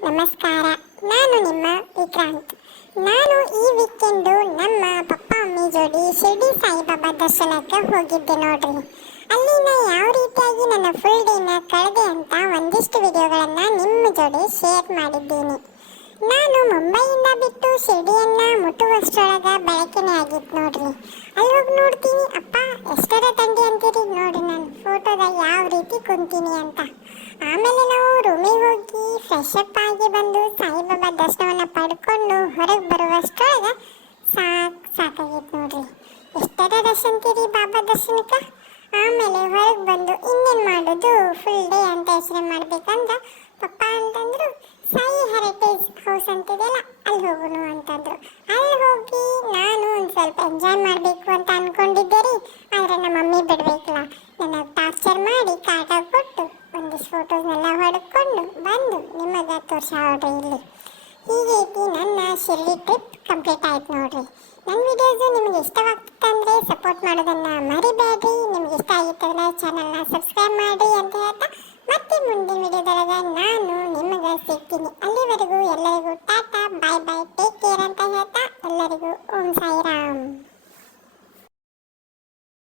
ನಮಸ್ಕಾರ. ನಾನು ನಿಮ್ಮ ವಿಕ್ರಾಂತ್. ನಾನು ಈ ವೀಕೆಂಡು ನಮ್ಮ ಪಪ್ಪ ಮಮ್ಮಿ ಜೋಡಿ ಶಿರ್ಡಿ ಸಾಯಿಬಾಬಾ ದರ್ಶನಕ್ಕೆ ಹೋಗಿದ್ದೆ ನೋಡ್ರಿ. ಅಲ್ಲಿನ ಯಾವ ರೀತಿಯಾಗಿ ನನ್ನ ಫುಲ್ ಡೇನ ಕಳೆದೆ ಅಂತ ಒಂದಿಷ್ಟು ವಿಡಿಯೋಗಳನ್ನು ನಿಮ್ಮ ಜೋಡಿ ಶೇರ್ ಮಾಡಿದ್ದೀನಿ. ನಾನು ಮುಂಬೈಯಿಂದ ಬಿಟ್ಟು ಶಿರ್ಡಿಯನ್ನ ಮುಟ್ಟುವಷ್ಟರೊಳಗ ಬೆಳಕಿನೇ ಆಗಿತ್ತು ನೋಡ್ರಿ. ಅಲ್ಲಿ ಹೋಗಿ ನೋಡ್ತೀನಿ, ಅಪ್ಪ ಎಷ್ಟರ ತಂಡಿ ಅಂತೀರಿ ನೋಡಿ, ನಾನು ಫೋಟೋದಾಗ ಯಾವ ರೀತಿ ಕುಂತೀನಿ ಅಂತ. ಆಮೇಲೆ ನಾವು ರೂಮಿಗೆ ಹೋಗಿ ಫ್ರೆಶ್ ಅಪ್ ಆಗಿ ಬಂದು ಸಾಯಿಬಾಬಾ ದರ್ಶನವನ್ನು ಪಡ್ಕೊಂಡು ಹೊರಗೆ ಬರುವಷ್ಟರೊಳಗ ಸಾಕಾಗಿತ್ತು ನೋಡ್ರಿ. ಎಷ್ಟರ ರಶ್ ಅಂತೀರಿ ಬಾಬಾ ದರ್ಶನಕ್ಕೆ. ಆಮೇಲೆ ಹೊರಗೆ ಬಂದು ಇನ್ನೇನು ಮಾಡೋದು, ಫುಲ್ ಡೇ ಅಂತ ಯೋಚನೆ ಮಾಡ್ಬೇಕಂತ ಪಪ್ಪ ಅಂತಂದ್ರು, ಸಾಯಿ ಹೆರಿಟೇಜ್ ಹೌಸ್ ಅಂತಿದೆಯಲ್ಲ ಅಲ್ಲಿ ಹೋಗೋಣ ಅಂತಂದ್ರು. ಅಲ್ಲಿ ಹೋಗಿ ನಾನು ಒಂದು ಸ್ವಲ್ಪ ಎಂಜಾಯ್ ಮಾಡಬೇಕು ಅಂತ ಅನ್ಕೊಂಡಿದ್ದೆ ರೀ. ಆದರೆ ನಮ್ಮ ಮಮ್ಮಿ ಬಿಡಬೇಕಲ್ಲ, ನನಗೆ ಟಾರ್ಚರ್ ಮಾಡಿ ಕಾಟ ಕೊಟ್ಟು ಒಂದಿಷ್ಟು ಫೋಟೋಸ್ನೆಲ್ಲ ಹೊಡ್ಕೊಂಡು ಬಂದು ನಿಮಗೆ ತೋರಿಸೋಡ್ರಿ ಇಲ್ಲಿ. ಈ ರೀತಿ ನನ್ನ ಶಿರ್ಡಿ ಟ್ರಿಪ್ ಕಂಪ್ಲೀಟ್ ಆಯ್ತು ನೋಡ್ರಿ. ನನ್ನ ವಿಡಿಯೋಸು ನಿಮಗೆ ಇಷ್ಟವಾಗ್ತಂದರೆ ಸಪೋರ್ಟ್ ಮಾಡೋದನ್ನು ಮರಿಬೇಡ್ರಿ. ನಿಮ್ಗೆ ಇಷ್ಟ ಆಗಿತ್ತಂದರೆ ಚಾನಲ್ನ ಸಬ್ಸ್ಕ್ರೈಬ್ ಮಾಡಿ ಅಂತ ಹೇಳ್ತಾ ಮತ್ತೆ ಮುಂದಿನ ವಿಡಿಯೋದೊಳಗೆ ನಾನು ನಿಮಗೆ ಸಿಗ್ತೀನಿ. ಅಲ್ಲಿವರೆಗೂ ಎಲ್ಲರಿಗೂ ಟಾಟಾ ಬಾಯ್ ಬಾಯ್, ಟೇಕ್ ಕೇರ್ ಅಂತ ಹೇಳ್ತಾ ಎಲ್ಲರಿಗೂ ಓಂ ಸಾಯಿರಾಮ್.